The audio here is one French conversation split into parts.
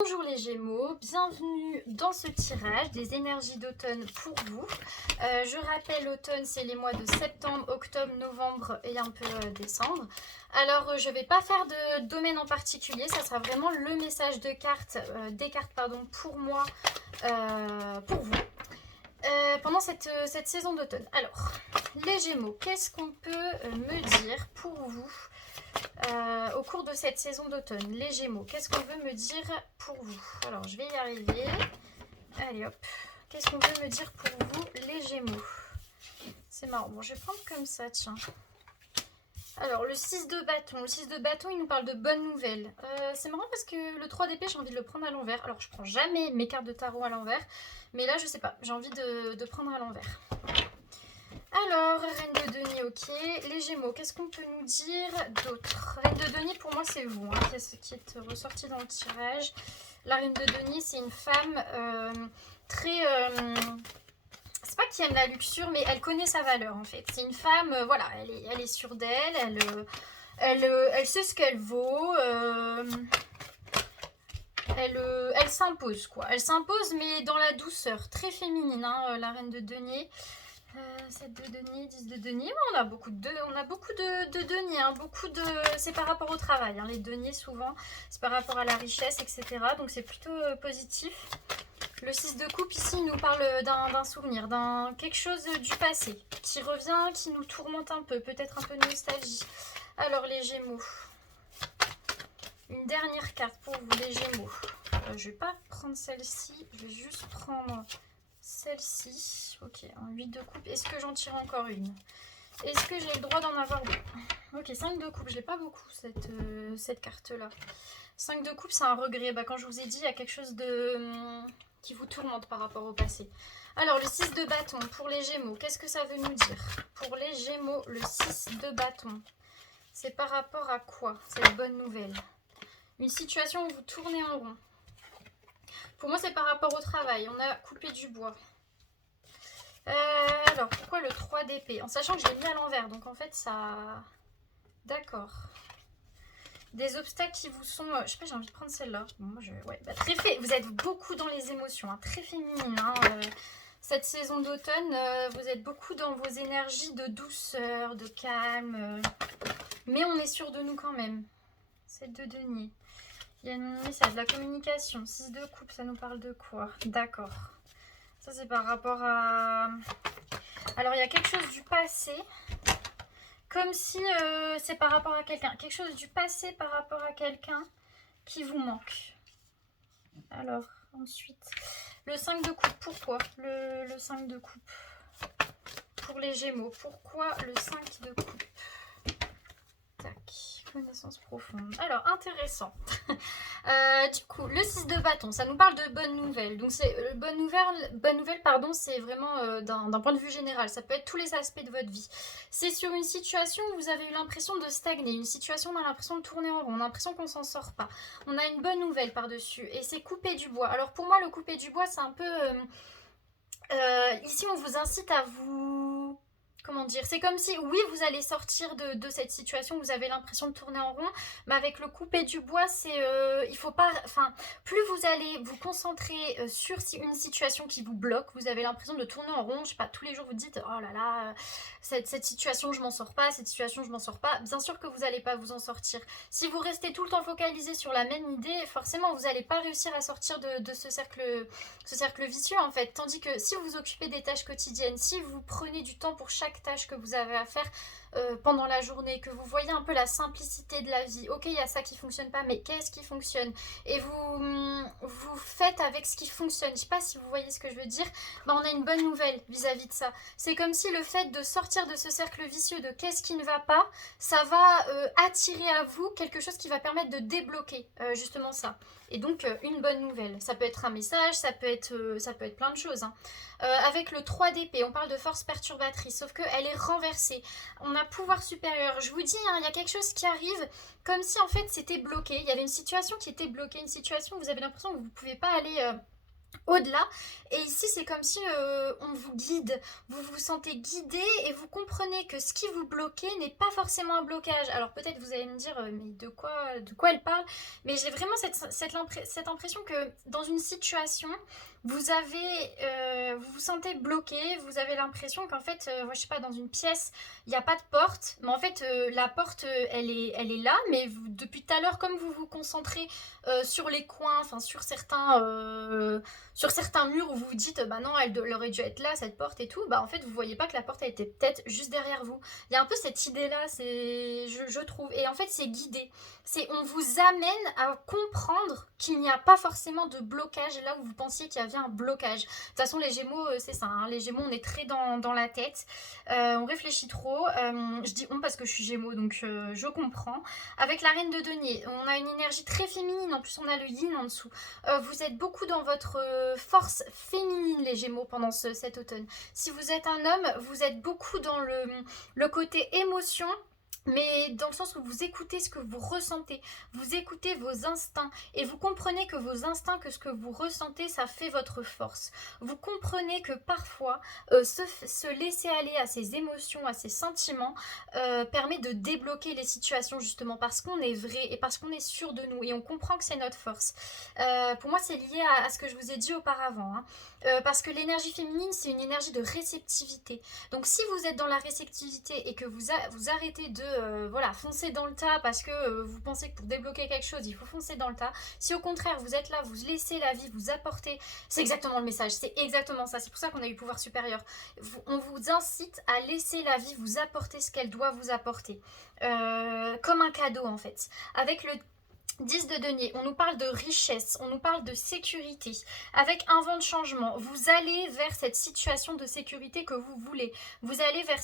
Bonjour les Gémeaux, bienvenue dans ce tirage des énergies d'automne pour vous. Je rappelle, l'automne c'est les mois de septembre, octobre, novembre et un peu décembre. Alors je ne vais pas faire de domaine en particulier, ça sera vraiment le message de cartes, des cartes pardon, pour moi, pour vous. Pendant cette saison d'automne. Alors, les Gémeaux, qu'est-ce qu'on peut me dire pour vous au cours de cette saison d'automne? Les Gémeaux, qu'est-ce qu'on veut me dire pour vous? Alors, je vais y arriver. Allez hop. Qu'est-ce qu'on veut me dire pour vous, les Gémeaux? C'est marrant. Bon, je vais prendre comme ça, tiens. Alors, le 6 de bâton. Le 6 de bâton, il nous parle de bonnes nouvelles. C'est marrant parce que le 3 d'épée, j'ai envie de le prendre à l'envers. Alors, je prends jamais mes cartes de tarot à l'envers. Mais là, je sais pas. J'ai envie de prendre à l'envers. Alors, Reine de Denier, ok. Les Gémeaux, qu'est-ce qu'on peut nous dire d'autre? Reine de Denier, pour moi, c'est vous, hein, ce qui est ressorti dans le tirage. La Reine de Denier, c'est une femme très... c'est pas qui aime la luxure, mais elle connaît sa valeur, en fait. C'est une femme, voilà, elle est sûre d'elle, elle sait ce qu'elle vaut. Elle s'impose, quoi. Elle s'impose, mais dans la douceur, très féminine, hein, la Reine de Denier. 7 de denier, 10 de denier, on a beaucoup de deniers, hein, c'est par rapport au travail, hein, les deniers souvent, c'est par rapport à la richesse, etc. Donc c'est plutôt positif. Le 6 de coupe ici, il nous parle d'un souvenir, d'un quelque chose du passé, qui revient, qui nous tourmente un peu, peut-être un peu de nostalgie. Alors les Gémeaux, une dernière carte pour vous les Gémeaux. Je vais pas prendre celle-ci, je vais juste prendre... celle-ci, ok, en 8 de coupe. Est-ce que j'en tire encore une? Est-ce que j'ai le droit d'en avoir deux? Ok, 5 de coupe, je l'ai pas beaucoup cette carte-là. 5 de coupe, c'est un regret. Bah, quand je vous ai dit, il y a quelque chose qui vous tourmente par rapport au passé. Alors, le 6 de bâton pour les Gémeaux, qu'est-ce que ça veut nous dire? Pour les Gémeaux, le 6 de bâton, c'est par rapport à quoi, cette bonne nouvelle? Une situation où vous tournez en rond. Pour moi, c'est par rapport au travail. On a coupé du bois. Alors, pourquoi le 3 d'épée? En sachant que je l'ai mis à l'envers, donc en fait, ça... D'accord. Des obstacles qui vous sont... je sais pas, j'ai envie de prendre celle-là. Moi, ouais, bah, vous êtes beaucoup dans les émotions, hein, très féminine. Hein, cette saison d'automne, vous êtes beaucoup dans vos énergies de douceur, de calme. Mais on est sûr de nous quand même. 7 de denier. Il y a un message, la communication. 6 de coupe, ça nous parle de quoi? D'accord. Ça, c'est par rapport à... Alors, il y a quelque chose du passé. Comme si c'est par rapport à quelqu'un. Quelque chose du passé par rapport à quelqu'un qui vous manque. Alors, ensuite, le 5 de coupe. Pourquoi le 5 de coupe? Pour les Gémeaux. Pourquoi le 5 de coupe? Tac. Connaissance profonde. Alors, intéressant. Du coup, le 6 de bâton, ça nous parle de bonnes nouvelles. Donc, c'est bonne nouvelle, pardon, c'est vraiment d'un point de vue général. Ça peut être tous les aspects de votre vie. C'est sur une situation où vous avez eu l'impression de stagner, une situation où on a l'impression de tourner en rond, on a l'impression qu'on s'en sort pas. On a une bonne nouvelle par-dessus, et c'est couper du bois. Alors, pour moi, le couper du bois, c'est un peu... ici, on vous incite à vous... Comment dire? C'est comme si, oui, vous allez sortir de cette situation où vous avez l'impression de tourner en rond, mais avec le couper du bois, c'est, il faut pas, enfin, plus vous allez vous concentrer sur une situation qui vous bloque, vous avez l'impression de tourner en rond, je sais pas, tous les jours vous dites, oh là là, cette situation je m'en sors pas, cette situation je m'en sors pas, bien sûr que vous n'allez pas vous en sortir. Si vous restez tout le temps focalisé sur la même idée, forcément vous n'allez pas réussir à sortir de ce cercle vicieux en fait, tandis que si vous vous occupez des tâches quotidiennes, si vous prenez du temps pour chaque tâche que vous avez à faire pendant la journée, que vous voyez un peu la simplicité de la vie, ok, il y a ça qui fonctionne pas, mais qu'est-ce qui fonctionne? Et vous faites avec ce qui fonctionne. Je sais pas si vous voyez ce que je veux dire. Ben, on a une bonne nouvelle vis-à-vis de ça. C'est comme si le fait de sortir de ce cercle vicieux de qu'est-ce qui ne va pas, ça va attirer à vous quelque chose qui va permettre de débloquer justement ça. Et donc une bonne nouvelle. Ça peut être un message, ça peut être plein de choses. Hein. Avec le 3 d'épée, on parle de force perturbatrice, sauf qu'elle est renversée. On a pouvoir supérieur. Je vous dis, hein, il y a quelque chose qui arrive comme si en fait c'était bloqué. Il y avait une situation qui était bloquée, une situation où vous avez l'impression que vous ne pouvez pas aller au-delà. Et ici, c'est comme si on vous guide, vous vous sentez guidé et vous comprenez que ce qui vous bloquait n'est pas forcément un blocage. Alors peut-être vous allez me dire, mais de quoi elle parle? Mais j'ai vraiment cette impression que dans une situation, vous vous sentez bloqué, vous avez l'impression qu'en fait, je sais pas, dans une pièce, il n'y a pas de porte, mais en fait, la porte, elle est là, mais depuis tout à l'heure, comme vous vous concentrez sur les coins, enfin sur certains murs où vous vous dites bah non elle aurait dû être là cette porte et tout, bah en fait vous voyez pas que la porte elle était peut-être juste derrière vous. Il y a un peu cette idée là, je trouve, et en fait c'est guidé, c'est on vous amène à comprendre qu'il n'y a pas forcément de blocage là où vous pensiez qu'il y avait un blocage. De toute façon les Gémeaux c'est ça, hein. Les Gémeaux on est très dans la tête, on réfléchit trop, je dis on parce que je suis Gémeaux donc je comprends. Avec la reine de denier on a une énergie très féminine, en plus on a le yin en dessous. Vous êtes beaucoup dans votre force féminine les Gémeaux pendant cet automne. Si vous êtes un homme, vous êtes beaucoup dans le côté émotion, mais dans le sens où vous écoutez ce que vous ressentez, vous écoutez vos instincts et vous comprenez que vos instincts, que ce que vous ressentez, ça fait votre force. Vous comprenez que parfois, se laisser aller à ses émotions, à ses sentiments, permet de débloquer les situations justement parce qu'on est vrai et parce qu'on est sûr de nous et on comprend que c'est notre force. Pour moi, c'est lié à ce que je vous ai dit auparavant, hein. Parce que l'énergie féminine, c'est une énergie de réceptivité. Donc si vous êtes dans la réceptivité et que vous arrêtez de foncer dans le tas parce que vous pensez que pour débloquer quelque chose, il faut foncer dans le tas. Si au contraire, vous êtes là, vous laissez la vie vous apporter, c'est exactement le message, c'est exactement ça. C'est pour ça qu'on a eu pouvoir supérieur. On vous incite à laisser la vie vous apporter ce qu'elle doit vous apporter. Comme un cadeau en fait. Avec le 10 de denier, on nous parle de richesse, on nous parle de sécurité. Avec un vent de changement, vous allez vers cette situation de sécurité que vous voulez. Vous allez vers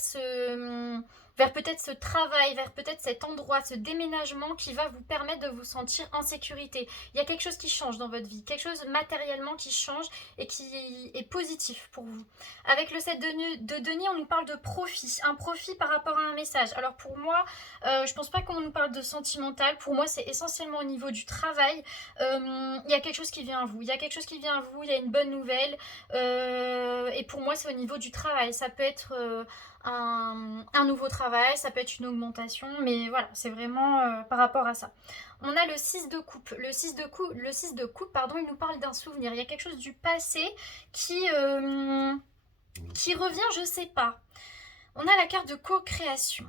peut-être ce travail, vers peut-être cet endroit, ce déménagement qui va vous permettre de vous sentir en sécurité. Il y a quelque chose qui change dans votre vie, quelque chose matériellement qui change et qui est positif pour vous. Avec le 7 de denier, on nous parle de profit, un profit par rapport à un message. Alors pour moi, je pense pas qu'on nous parle de sentimental. Pour moi, c'est essentiellement au niveau du travail. Il y a quelque chose qui vient à vous. Il y a quelque chose qui vient à vous. Il y a une bonne nouvelle. Et pour moi, c'est au niveau du travail. Ça peut être un nouveau travail, ça peut être une augmentation, mais voilà, c'est vraiment par rapport à ça. On a le 6 de coupe. Le 6 de coupe, pardon, il nous parle d'un souvenir. Il y a quelque chose du passé qui revient, je sais pas. On a la carte de co-création.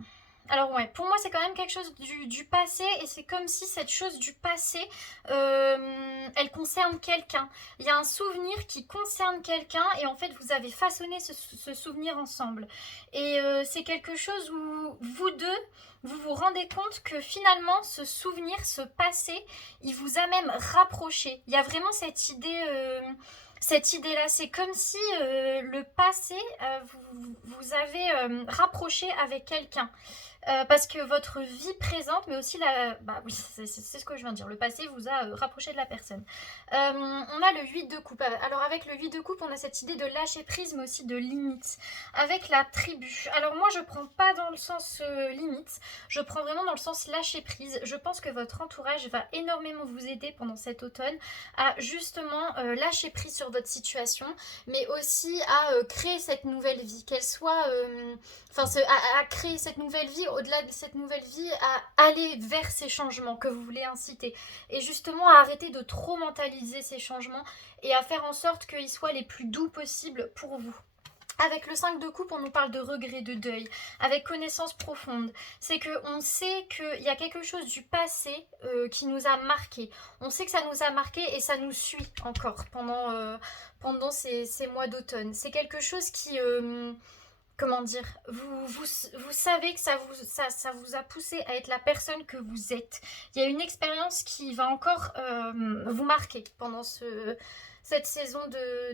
Alors ouais, pour moi c'est quand même quelque chose du passé et c'est comme si cette chose du passé, elle concerne quelqu'un. Il y a un souvenir qui concerne quelqu'un et en fait vous avez façonné ce souvenir ensemble. Et c'est quelque chose où vous deux, vous vous rendez compte que finalement ce souvenir, ce passé, il vous a même rapproché. Il y a vraiment cette idée... cette idée-là, c'est comme si le passé, vous avez rapproché avec quelqu'un. Parce que votre vie présente, mais aussi bah oui, c'est ce que je viens de dire. Le passé vous a rapproché de la personne. On a le 8 de coupe. Alors avec le 8 de coupe, on a cette idée de lâcher prise, mais aussi de limite. Avec la tribu. Alors moi, je prends pas dans le sens limite. Je prends vraiment dans le sens lâcher prise. Je pense que votre entourage va énormément vous aider pendant cet automne à justement lâcher prise sur votre situation, mais aussi à créer cette nouvelle vie, qu'elle soit... à créer cette nouvelle vie, au-delà de cette nouvelle vie, à aller vers ces changements que vous voulez inciter. Et justement à arrêter de trop mentaliser ces changements et à faire en sorte qu'ils soient les plus doux possibles pour vous. Avec le 5 de coupe, on nous parle de regret, de deuil, avec connaissance profonde. C'est qu'on sait qu'il y a quelque chose du passé qui nous a marqué. On sait que ça nous a marqué et ça nous suit encore pendant ces mois d'automne. C'est quelque chose qui... comment dire, vous savez que ça vous a poussé à être la personne que vous êtes. Il y a une expérience qui va encore vous marquer pendant cette saison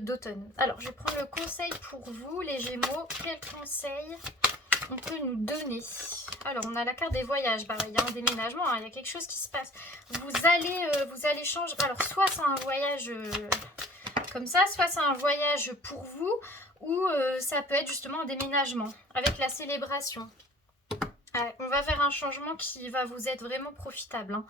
d'automne. Alors, je prends le conseil pour vous, les Gémeaux. Quel conseil on peut nous donner? Alors, on a la carte des voyages. Bah, il y a un déménagement, hein, il y a quelque chose qui se passe. Vous allez changer. Alors, soit c'est un voyage comme ça, soit c'est un voyage pour vous, ou ça peut être justement un déménagement avec la célébration. On va faire un changement qui va vous être vraiment profitable, hein.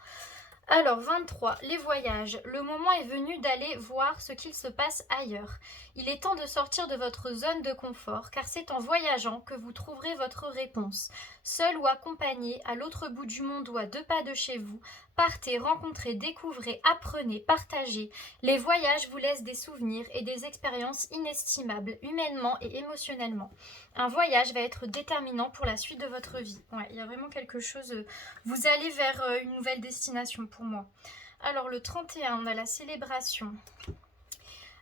Alors 23, les voyages. Le moment est venu d'aller voir ce qu'il se passe ailleurs. Il est temps de sortir de votre zone de confort, car c'est en voyageant que vous trouverez votre réponse. Seul ou accompagné, à l'autre bout du monde ou à 2 pas de chez vous, partez, rencontrez, découvrez, apprenez, partagez. Les voyages vous laissent des souvenirs et des expériences inestimables, humainement et émotionnellement. Un voyage va être déterminant pour la suite de votre vie. Ouais, il y a vraiment quelque chose. Vous allez vers une nouvelle destination pour moi. Alors le 31, on a la célébration.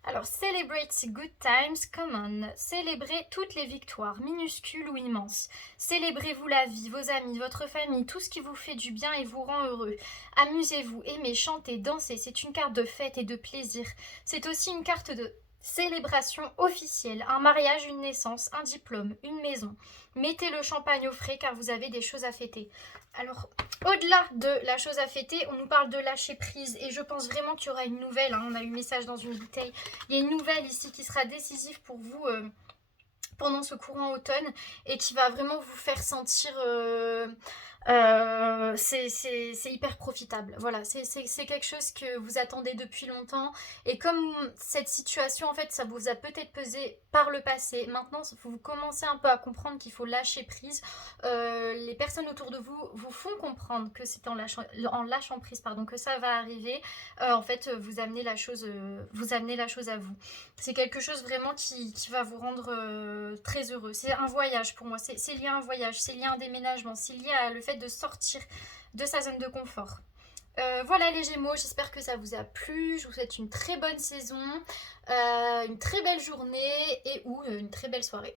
Alors, celebrate good times, come on. Célébrez toutes les victoires, minuscules ou immenses. Célébrez-vous la vie, vos amis, votre famille, tout ce qui vous fait du bien et vous rend heureux. Amusez-vous, aimez, chantez, dansez. C'est une carte de fête et de plaisir. C'est aussi une carte de célébration officielle, un mariage, une naissance, un diplôme, une maison. Mettez le champagne au frais car vous avez des choses à fêter. Alors, au-delà de la chose à fêter, on nous parle de lâcher prise et je pense vraiment qu'il y aura une nouvelle. On a eu message dans une bouteille. Il y a une nouvelle ici qui sera décisive pour vous pendant ce courant automne et qui va vraiment vous faire sentir... c'est hyper profitable. Voilà, c'est quelque chose que vous attendez depuis longtemps. Et comme cette situation, en fait, ça vous a peut-être pesé par le passé, maintenant, vous commencez un peu à comprendre qu'il faut lâcher prise. Les personnes autour de vous vous font comprendre que c'est en lâchant prise, pardon, que ça va arriver. En fait, vous amenez la chose à vous. C'est quelque chose vraiment qui va vous rendre très heureux. C'est un voyage pour moi. C'est lié à un voyage, c'est lié à un déménagement, c'est lié à le fait de sortir de sa zone de confort. Voilà les Gémeaux, j'espère que ça vous a plu. Je vous souhaite une très bonne saison, une très belle journée et ou une très belle soirée.